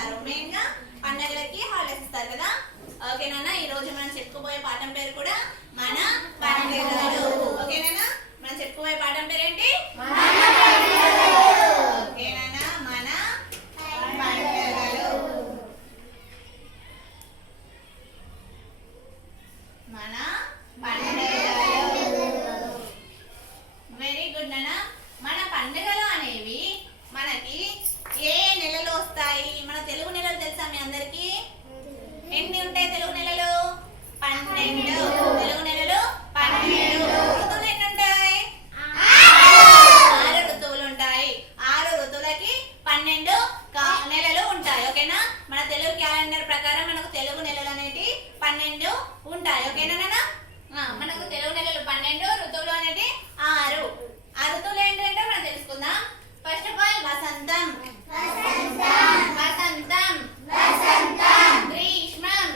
ఇస్తారు. మెయిన్ గా పండగలకి హాలిడేస్ ఇస్తారు కదా. ఓకేనా? ఈ రోజు మనం చెప్పుకోబోయే పాఠం పేరు కూడా మన పండుగలు. ఓకేనా? మనం చెప్పుకోబోయే పాఠం పేరు ఏంటి? ఓకేనా? మన పండుగలు. మన పండుగలు. వెరీ గుడ్ నాన్న. మన పండుగలు అనేవి మనకి ఏ నెలలో వస్తాయి? మన తెలుగు నెలలు తెలుసా మీ అందరికి? ఎన్ని ఉంటాయి తెలుగు నెలలు? 12. తెలుగు నెలలు 12. ఋతువులు ఎన్ని ఉంటాయి? 6 ఋతువులు ఉంటాయి. 6 ఋతువులకి 12 నెలలు ఉంటాయి. ఓకేనా? మన తెలుగు క్యాలెండర్ ప్రకారం మనకు తెలుగు నెలలు అనేవి 12 ఉంటాయి. ఓకేనా నాన్న? మనకు తెలుగు నెలలు 12, ఋతువులు అనేది 6. ఆ ఋతువులు ఏంటంటే మనం తెలుసుకుందాం. ఫస్ట్ ఆఫ్ ఆల్ వసంతం, వసంతం, గ్రీష్మం,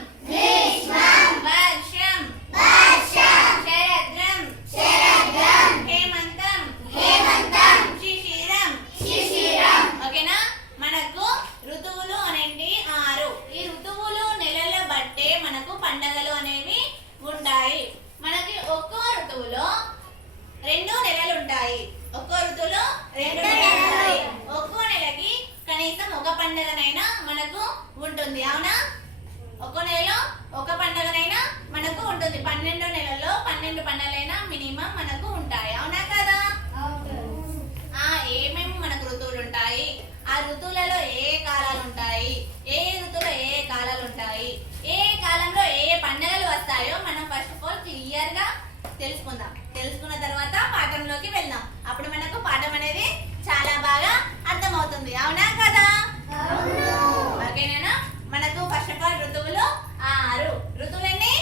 వర్షం, శరదృం, హేమంతం, శిశిరం. ఓకేనా? మనకు ఋతువులు అనేవి 6. ఈ ఋతువులు నెలల బట్టే మనకు పండగలు అనేవి ఉంటాయి. మనకి ఒక్కో ఋతువులో 2 నెలలు ఉంటాయి. ఒక్కో ఋతువులో 2 నెలలు ఉంటాయి. ఒక్కో నెలకి కనీసం ఒక పండుగనైనా మనకు ఉంటుంది. అవునా? ఒక్కో నెలలో ఒక పండుగనైనా మనకు ఉంటుంది. 12 నెలల్లో 12 పండుగలైనా మినిమం మనకు ఉంటాయి. అవునా కదా? ఏమేమి మనకు ఋతువులు ఉంటాయి? ఆ ఋతువులలో ఏ కాలాలు ఉంటాయి? ఏ ఋతువులో ఏ కాలాలు ఉంటాయి? ఏ కాలంలో ఏ పండుగలు వస్తాయో మనం ఫస్ట్ ఆఫ్ ఆల్ క్లియర్ గా తెలుసుకుందాం. తెలుసుకున్న తర్వాత పాఠంలోకి వెళ్దాం. అప్పుడు మనకు పాఠం అనేది చాలా బాగా అర్థమవుతుంది. అవునా కదా? ఓకేనా? మనకు ఫస్ట్ ఆఫ్ ఆల్ ఋతువులు 6. ఋతువులు ఎన్ని?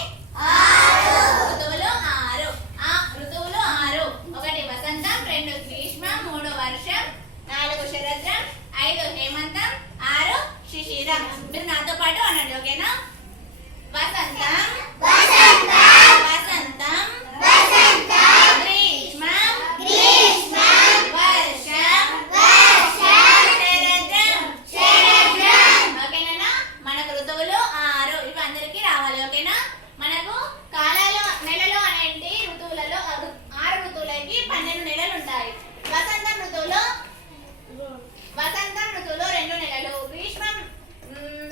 6. ఋతువులు 6. ఋతువులు 6. 1 వసంతం, 2 గ్రీష్మం, 3 వర్షం, 4 శరదృం, 5 హేమంతం, 6 శిశిరం. మీరు నాతో పాటు అనండి. ఓకేనా? వసంతం, వసంతం, గ్రీష్మం, వర్షం, శరదృం. ఓకేనా? మనకు ఋతువులు 6. ఇవి అందరికీ రావాలి. ఓకేనా? మనకు కాలాలు నెలలు అనేటి ఋతువులలో 6 ఋతువులకి 12 నెలలు ఉంటాయి. వసంతం ఋతువులో 2 నెలలు, గ్రీష్మం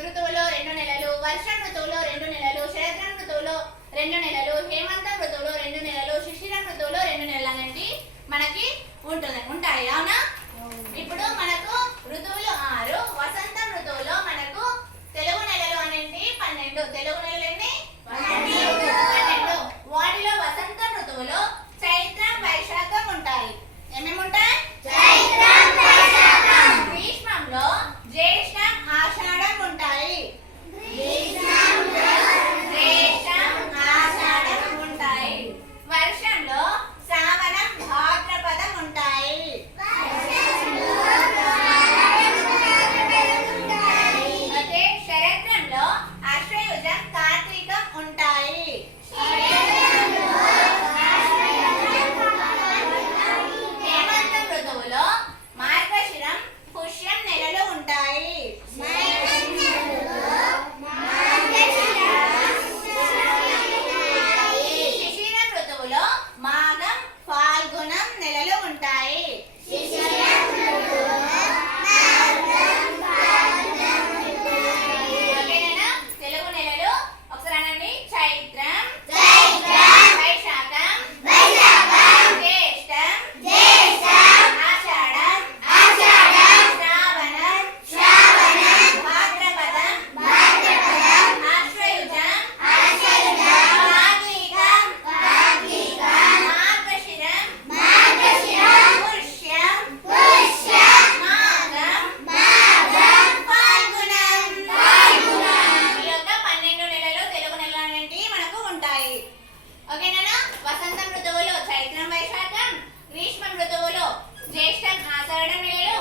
ఋతువులో 2 నెలలు, వర్షం ఋతువులో 2 నెలలు, శరదృం ఋతువులో 2 నెలలు, హేమంతం ఋతువులో 2 నెలలు, శిశిరం ఋతువులో 2 నెలలు అనేవి మనకి ఉంటాయి. అవునా? ఇప్పుడు మనకు ఋతువులు 6. వసంతం ఋతువులో మనకు తెలుగు నెలలు అనేవి 12. తెలుగు నెలలు ఎన్ని? 12. వాటిలో వసంతం ఋతువులో చైత్రం, వైశాఖం ఉంటాయి. ఏమేమి ఉంటాయి? చైత్రం, వైశాఖం. గ్రీష్మంలో జ్యేష్ఠం, ఆషాఢం ఉంటాయి. వర్షంలో శ్రావణం, భాద్రపదం ఉంటాయి. ఓకే. శరదృంలో ఆశ్వయుజం, కార్తీకం ఉంటాయి. హేమంతం ఋతువులో మార్గశిరం, పుష్యం నెలలు ఉంటాయి. శిశిరం ఋతువులో మాఘం, ఫాల్గుణం నెలలు ఉంటాయి. ఓకేనా? తెలుగు నెలలు ఒకసారి అనండి. చైత్రం, వైశాఖం, జ్యేష్ఠం, ఆషాఢం, శ్రావణం, భాద్రపదం, ఆశ్వయుజం, కార్తీకం, మార్గశిరం, పుష్యం, మాఘం, ఫాల్గుణం. ఈ యొక్క 12 నెలలు తెలుగు నెలలు అనేవి మనకు ఉంటాయి. ఓకేనా? వసంతం ఋతువులో చైత్రం, వైశాఖం, గ్రీష్మం ఋతువులో జ్యేష్ఠం, ఆషాఢం నెలలు,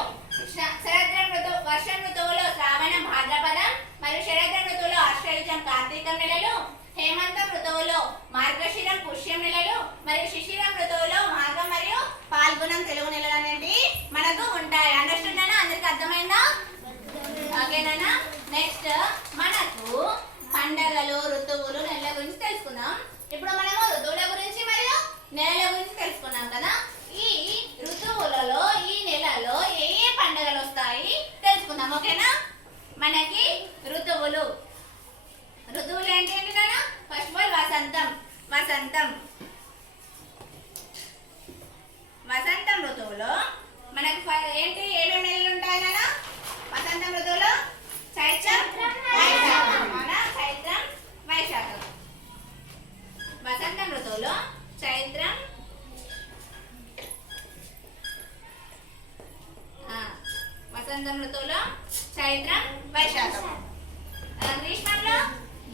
వర్షం ఋతువులో శ్రావణం, భాద్రపదం మరియు శరదృం ఋతువులో ఆశ్వయుజం, కార్తీకం నెలలు, హేమంతం ఋతువులో మార్గశిరం, పుష్యం నెలలు మరియు శిశిరం ఋతువులో మాఘం మరియు ఫాల్గుణం తెలుగు నెలలు అనేవి మనకు ఉంటాయి. అండర్స్టాండ్? అందరికి అర్థమైందా? ఓకేనా? నెక్స్ట్ మనకు పండగలు ఋతువులు నెలల గురించి తెలుసుకుందాం. ఇప్పుడు మనము ఋతువుల గురించి మరియు నెలల గురించి తెలుసుకున్నాం కదా. ఈ ఋతువులలో ఈ నెలలో ఏ ఏ పండగలు వస్తాయి తెలుసుకుందాం. ఓకేనా? మనకి ఋతువులు ఏంటి కదా. ఫస్ట్ ఆఫ్ ఆల్ వసంతం ఋతువులో మనకు ఏంటి ఏమేమి నెలలు ఉంటాయి కదా. వసంతం ఋతువులో చైత్రం వైశాఖం. వసంతం ఋతువులో చైత్రం వైశాఖం. గ్రీష్మంలో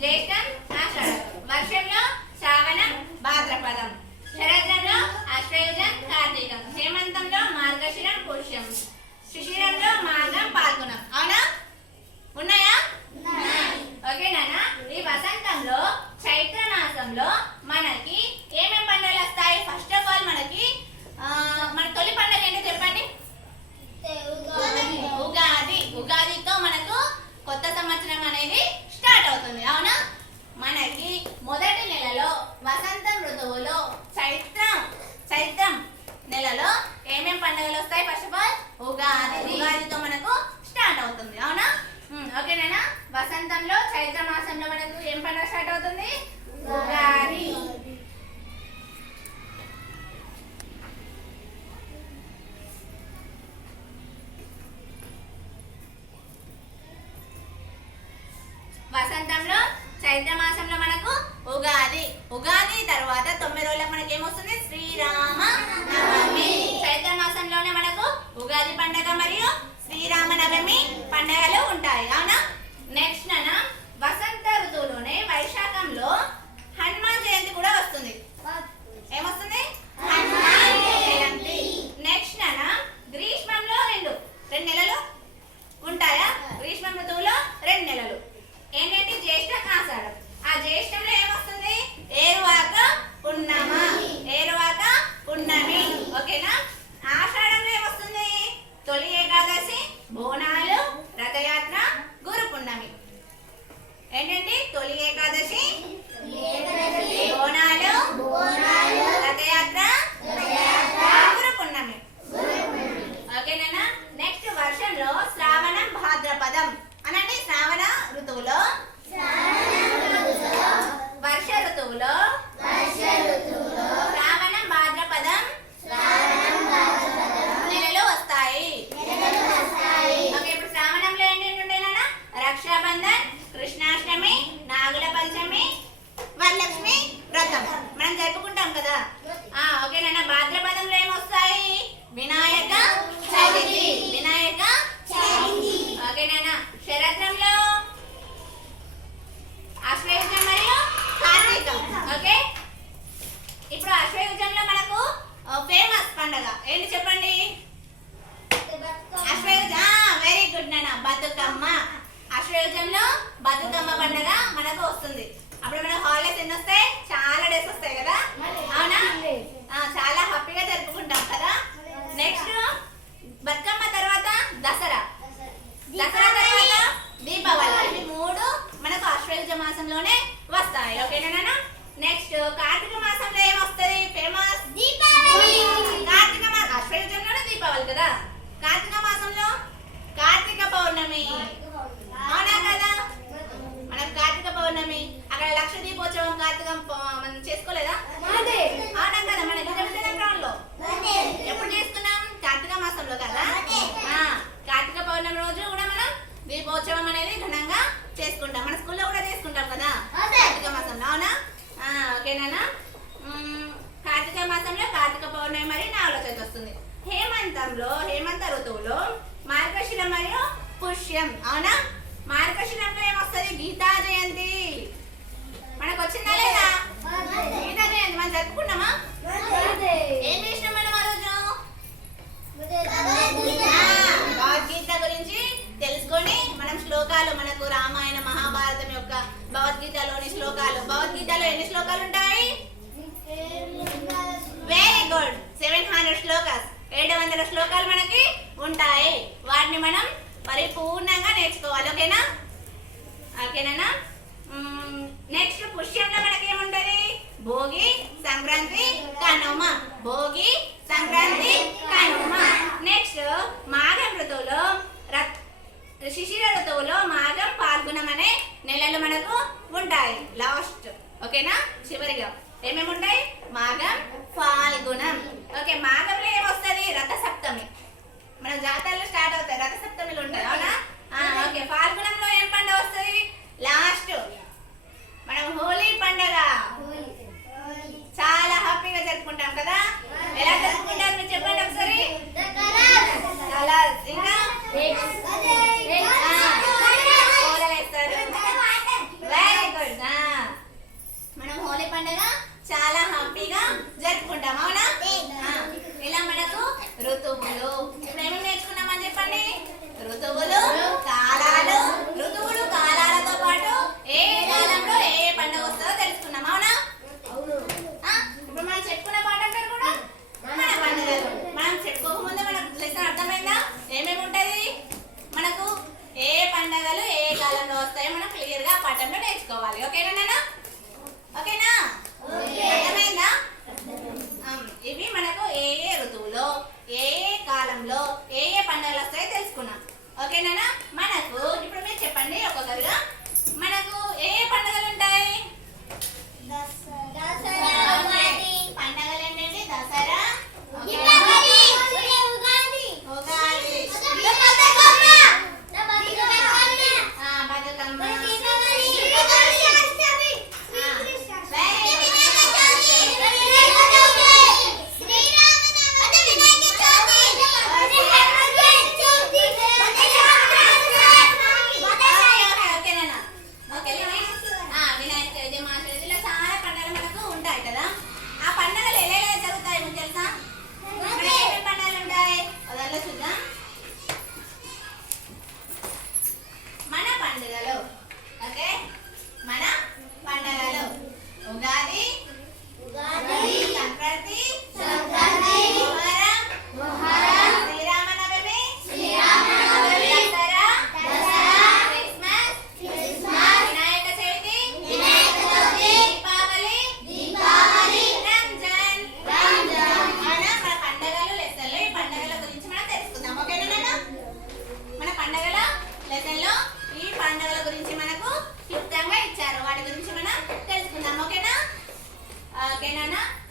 జ్యేష్టం ఆషాఢం. వర్షంలో శ్రావణం భాద్రపదం. శరదృతువులో ఆశ్వయుజం కార్తీకం. హేమంతంలో మార్గశిరం పుష్యం. శిశిరంలో మాఘం పాల్గొనం. అవునా? ఉన్నాయా? ఓకేనా? ఈ వసంతంలో చైత్ర మాసంలో మనకి ఏమేమి పండుగలు వస్తాయి? ఫస్ట్ ఆఫ్ ఆల్ మనకి మన తొలి పండుగ ఏంటో చెప్పండి. ఉగాదితో మనకు కొత్త సంవత్సరం అనేది స్టార్ట్ అవుతుంది. అవునా? మనకి మొదటి నెలలో వసంతం ఋతువులో చైత్రం నెలలో ఏమేం పండుగలు వస్తాయి? ఫస్ట్ ఆఫ్ ఆల్ ఉగాదితో మనకు స్టార్ట్ అవుతుంది. అవునా? ఓకేనా? వసంతంలో చైత్ర మాసంలో మనకు ఏం పండుగ స్టార్ట్ అవుతుంది? ఉగాది. వసంతంలో చైత్ర మాసంలో మనకు ఉగాది తర్వాత 9 రోజులకు మనకి ఏమొస్తుంది? శ్రీరామ నవమి. చైత్ర మాసంలోనే మనకు ఉగాది పండుగ మరియు శ్రీరామ నవమి పండుగలు ఉంటాయి. అవునా? నెక్స్ట్ వసంత ఋతువులోనే వైశాఖంలో హనుమాన్ జయంతి కూడా వస్తుంది. ఏమొస్తుంది? హనుమాన్ జయంతి. నెక్స్ట్ గ్రీష్మంలో రెండు నెలలు ఉంటాయా? గ్రీష్మ ఋతువులో 2 నెలలు ఏంటంటే జ్యేష్టం ఆషాఢం. ఆ జ్యేష్టంలో ఏమొస్తుంది? ఏరువాక పున్నమి. ఓకేనా? ఆషాఢంలో ఏమొస్తుంది? తొలి ఏకాదశి, బోనాలు, రథయాత్ర, గురు పున్నమి. ఏంటంటే తొలి ఏకాదశి, బోనాలు, రథయాత్ర, గురు పున్నమి. ఓకేనా? నెక్స్ట్ వర్షంలో శ్రావణం భాద్రపదం. అనండి శ్రావణ ఋతువులో వర్ష ఋతువులో శ్రావణం భాద్రపదం నెలలు వస్తాయి. ఓకే, ఇప్పుడు శ్రావణంలో ఏంటంటే ఉండేనా? రక్షాబంధన్, కృష్ణాష్టమి, నాగుల పంచమి, వరలక్ష్మి వ్రతం మనం జరుపుకుంటాం కదా. ఓకేనా? భాద్రపదంలో ఏమొస్తాయి? వినాయక చవితి. ఓకేనా? శరత్రంలో ఆశ్వయుజం మరియు కార్తీకం. ఓకే, ఇప్పుడు ఆశ్వయుజంలో మనకు ఫేమస్ పండుగ ఏంటి చెప్పండి? వెరీ గుడ్ నాన్న, బతుకమ్మ. ఆశ్వయుజంలో బతుకమ్మ పండుగ మనకు వస్తుంది. అప్పుడు మనకు హాలిడేస్ ఎన్ని వస్తాయి? చాలా డేస్ వస్తాయి కదా. అవునా? చాలా హ్యాపీగా జరుపుకుంటాం కదా. నెక్స్ట్ బతుకమ్మ తర్వాత దసరా తర్వాత దీపావళి. ఇవి 3 మనకు ఆశ్వయుజ మాసంలోనే వస్తాయి. ఓకేనా? నెక్స్ట్ కార్తీక మాసంలో ఏమొస్తుంది? ఫేమస్ దీపావళి. కార్తీక మాసం ఆశ్వయుజంలోనే దీపావళి కదా. కార్తీక మాసంలో కార్తీక పౌర్ణమి. అవునా కదా? మనకు కార్తీక పౌర్ణమి అక్కడ లక్ష దీపోత్సవం కార్తీకం మనం చేసుకోలేదా? అవునా కదా? మన విజయనగరంలో ఎప్పుడు చేసుకున్నాం? కార్తీక మాసంలో కదా. కార్తీక పౌర్ణమి రోజు కూడా మనం దీపోత్సవం అనేది ఘనంగా చేసుకుంటాం. మన స్కూల్లో కూడా చేసుకుంటాం కదా కార్తీక మాసంలో. అవునా? ఓకేనా? కార్తీక మాసంలో కార్తీక పౌర్ణమి మరియు నాగుల చవితి వస్తుంది. హేమంత ఋతువులో మార్గశిరం మరియు పుష్యం. అవునా? మార్గశిరంలో ఏమొస్తుంది? గీతా జయంతి. మనకు వచ్చిందా లేదా? గీతా జయంతి మనం జరుపుకున్నామా? ఏం చేసినాం మనం ఆ రోజు? భగవద్గీత గురించి తెలుసుకొని మనం శ్లోకాలు, మనకు రామాయణ మహాభారతం యొక్క భగవద్గీతలోని శ్లోకాలు. భగవద్గీతలో ఎన్ని శ్లోకాలు ఉంటాయి? Very good, 700 shlokas. 700 శ్లోకాలు మనకి ఉంటాయి. వాటిని మనం పరిపూర్ణంగా నేర్చుకోవాలి. ఓకేనా? ఓకేనా. నెక్స్ట్ పుష్యంలో మనకి ఏముంటది? భోగి, సంక్రాంతి, కనుమ. భోగి, సంక్రాంతి, కనుమ. నెక్స్ట్ మాఘం ఋతువులో శిశిర ఋతువులో మాఘం, పాల్గొనం అనే నెలలు మనకు ఉంటాయి. లాస్ట్ ఓకేనా, చివరిగా ఏమేమి ఉంటాయి? మాఘం, పాల్గొనం. ఓకే, మాఘంలో ఏమొస్తుంది? రథసప్తమి. మన జాతరలు స్టార్ట్ అవుతాయి, రథసప్తమిలు ఉంటాయి, అవునా? ఓకే, పాల్గొనంలో ఏం పండుగ వస్తుంది? లాస్ట్ మనం హోలీ పండుగ చాలా హ్యాపీగా జరుపుకుంటాం కదా. ఎలా జరుపుకుంటారు మీరు చెప్పండి ఒకసారి. కలర్స్, ఇంకా వెరీ గుడ్. మనం హోలీ పండుగ చాలా హ్యాపీగా జరుపుకుంటాం, అవునా? ఇలా మనకు ఋతువులు ఇప్పుడు ఏమేమి నేర్చుకున్నామని చెప్పండి. ఋతువులు, కాలాలు. ఋతువులు, కాలాలతో పాటు ఏ కాలంలో ఏ పండుగ వస్తుందో తెలుసుకున్నాం, అవునా? ఇప్పుడు మనం చెప్పుకున్న పాఠం పేరు కూడా మన పండుగలు. మనం చెప్పుకోకముందే మనకు లెసన్ అర్థమైందా? ఏమేమి ఉంటుంది మనకు, ఏ పండుగలు ఏ కాలంలో వస్తాయో మనం క్లియర్ గా పాఠంలో నేర్చుకోవాలి. ఓకేనా నాన్న? ఓకేనా? అర్థమైందా? ఇవి మనకు ఏ ఏ ఋతువులో ఏ ఏ కాలంలో ఏ ఏ పండుగలు వస్తాయో తెలుసుకున్నాం. ఓకేనా? మనకు ఇప్పుడు మీరు చెప్పండి ఒక్కొక్కరుగా. మనకు ఏ ఏ పండుగలు ఉంటాయి? పండుగలు ఏంటండి? దసరా,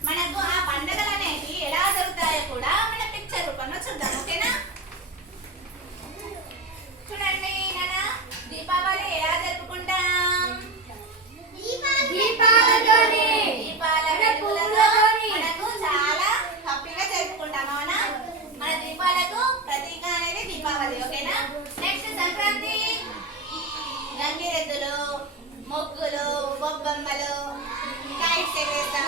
మనకు ఆ పండుగలు అనేవి ఎలా జరుగుతాయో కూడా మన పిక్చర్ రూపంలో చూద్దాం. ఓకేనా? చూడండి నాన్న, దీపావళి ఎలా జరుపుకుంటాం? దీపాల వెలుగులతో మనకు చాలా హ్యాపీగా జరుపుకుంటాం, అవునా? మన దీపాలకు ప్రతీక అనేది దీపావళి. ఓకేనా? నెక్స్ట్ సంక్రాంతి, గంగిరెద్దులు, ముగ్గులు, బొబ్బమ్మలు, కైట్స్ ఎగరేస్తాం,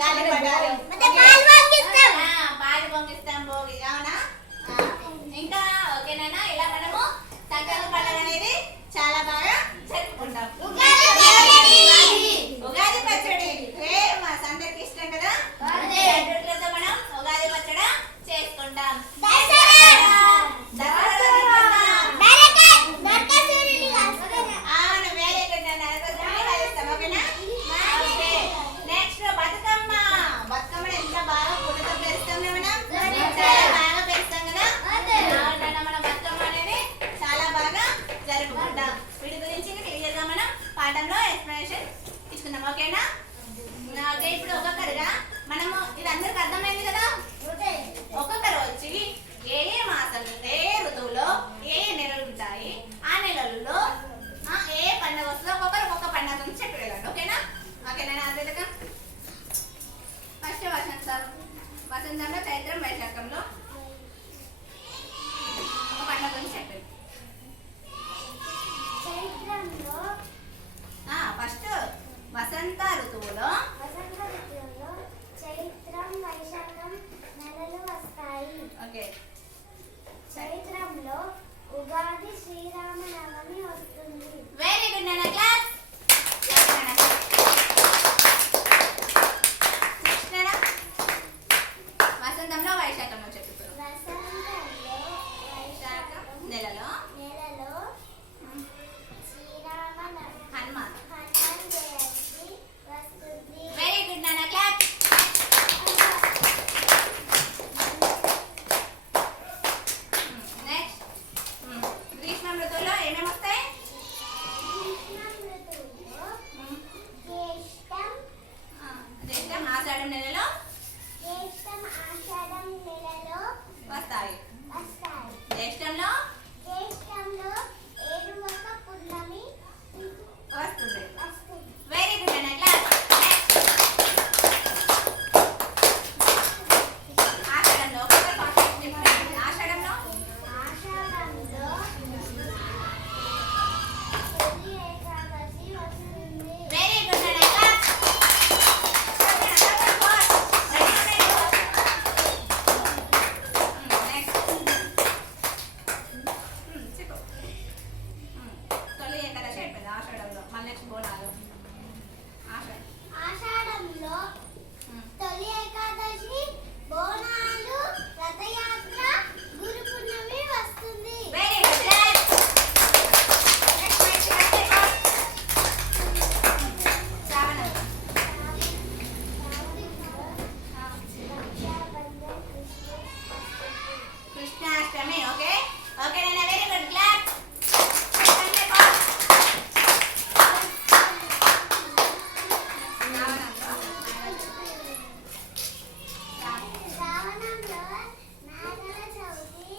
గాలిపటాలు, పాలు పొంగిస్తాం, భోగి, అవునా? ఇంకా ఓకేనా? ఇలా మనము సంక్రాంతి పండుగ అనేది చాలా బాగా జరుపుకుంటాం. ఉగాది పచ్చడి ఫేమస్, అందరికి ఇష్టం కదా. రుచులతో మనం ఉగాది పచ్చడి చేసుకుంటాం. పాఠంలో ఎక్స్ప్లెనేషన్ ఇచ్చుకుందాం. ఓకేనా? ఓకే, ఇప్పుడు ఒక్కొక్కరుగా మనము ఇది అందరికి అర్థమైంది కదా. ఒక్కొక్కరు వచ్చి ఏ ఏ మాసంలో ఏ ఏ ఋతువులో ఏ ఏ నెలలు ఉంటాయి, ఆ నెలల్లో ఏ పండుగ వస్తుందో ఒక్కొక్కరు ఒక్కొక్క పండుగ గురించి చెప్పి వెళ్ళండి. ఓకేనా? ఓకేనా? అదే ఫస్ట్ వసంతంలో, చైత్రం, వైశాఖంలో ఒక పండుగ గురించి చెప్పండి. ఫస్ట్ వసంత ఋతువులో చైత్రం, వైశాఖం నెలలు వస్తాయి. ఓకే, చైత్రంలో ఉగాది, శ్రీరామనవమి వస్తుంది. వెరీ గుడ్ నాన్న, క్లాస్. వసంతంలో, వైశాఖంలో చెప్తారు. వసంతంలో, వైశాఖం నెలలో శ్రీరామ జ్యేష్ఠంలో జ్యేష్ఠంలో ఏరువక పున్నమి వస్తుంది. వస్తుంది. వెరీ గుడ్ అన్న క్లాస్. ఆషాఢంలో ఒకసారి ఫాస్ట్ చెప్పండి. ఆషాఢంలో ఆషాఢంలో తొలి ఏకాదశి వస్తుంది. వెరీ గుడ్ అన్న క్లాస్. తొలి ఏకాదశి అయిపోయింది ఆషాఢంలో. మళ్ళీ నెక్స్ట్ బోనాలు. ఆషాఢంలో తొలి ఏకాదశి, బోనాలు, రథయాత్ర, గురు పున్నమి వస్తుంది. Very good class. Next Shravanam. Krishnashtami. Okay okay నాన్న వెరీ గుడ్ క్లాస్. శ్రావణంలో నాగల చవితి,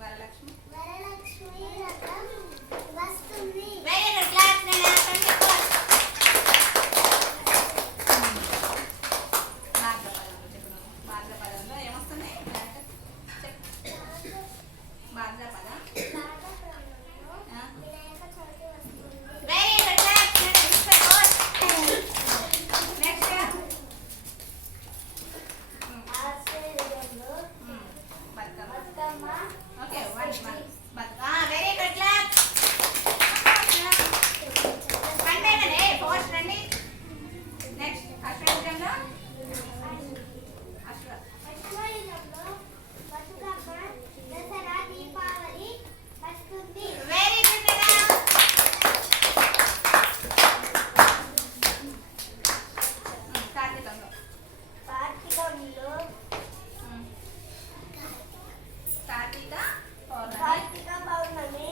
వరలక్ష్మి. వరలక్ష్మి వ్రతం వస్తుంది. వెరీ గుడ్ క్లాస్ నాన్న. భాద్రపదంలో ఏమొస్తుంది? భాద్రపదం. భాద్రపదంలో వినాయక చవితి వస్తుంది. వెరీ గుడ్ క్లాస్ నాన్న. నెక్స్ట్ ఆశ్చర్యంలో Bathukamma. Bathukamma okay very good class. పండగనే ఫోర్త్ రండి. నెక్స్ట్ అశ్వయుగంలో అశ్వయుగంలో బతుకమ్మ, దసరా, దీపావళి వస్తుంది. వెరీ గుడ్ నాన్న. కార్తీకంలో కార్తీకంలో కార్తీక పౌర్ణమి. కార్తీక పౌర్ణమి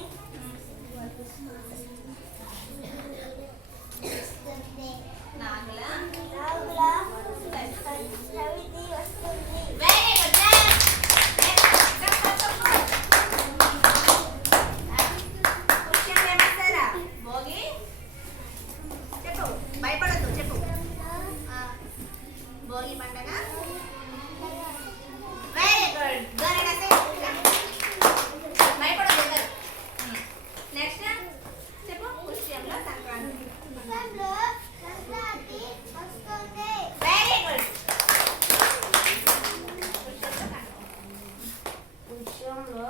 వస్తుంది. నాగుల నాగుల చవితి వస్తుంది. Very good class. క్వశ్చన్ ఏమస్తారా? భోగి చెప్పు, భయపడద్దు చెప్పు. భోగి పండగ. Very good. భయపడద్దు. నెక్స్ట్ చెప్పు. పుష్యంలో సంక్రాంతి. పుష్పంలో సంక్రాంతి వస్తుంది. Very good. పుష్పంలో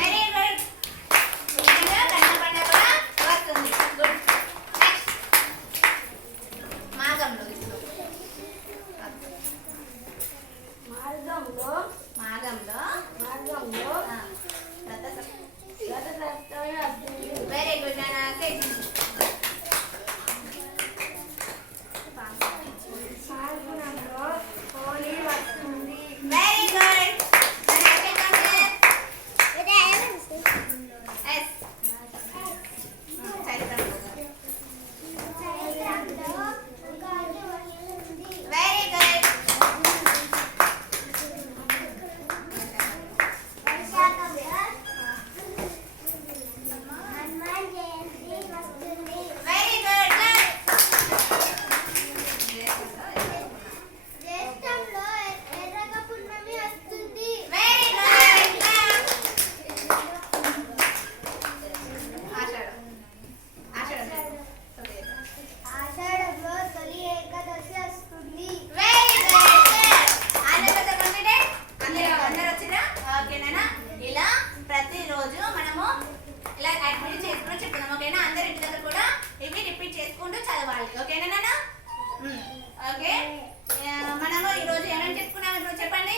వెరీ గుడ్. పుష్యంలో కన్న పండగ కూడా వస్తుంది. గుడ్. నెక్స్ట్ మాఘంలో తీసుకో. మార్గంలో మాఘంలో మార్గంలో రథసప్తమి. రథసప్తమి వస్తుంది. వెరీ గుడ్ నాన్న. ఫాల్గుణంలో హోలీ వస్తుంది. Very good. ఎస్ చైత్రంలో. చైత్రంలో ఉగాది వస్తుంది. Very good. వైశాఖంలో హనుమాన్ జయంతి వస్తుంది. Very good. జ్యేష్ఠంలో ఎర్రగ పున్నమి వస్తుంది. Very good. ఆషాఢం. ఆషాఢంలో తొలి ఏకాదశి వస్తుంది. Very good. అందరూ వచ్చినా ఓకేనా? ఇలా ప్రతిరోజు మనము ఇలా యాక్టివిటీ చేసుకుంటూ చెప్తున్నాం. ఓకేనా? అందరి ఇంటి దగ్గర కూడా ఇవి రిపీట్ చేసుకుంటూ చదవాలి. ఓకేనా నాన్న? ఓకే. మనము ఈరోజు ఏమేమి చెప్పుకున్నాం ఇప్పుడు చెప్పండి.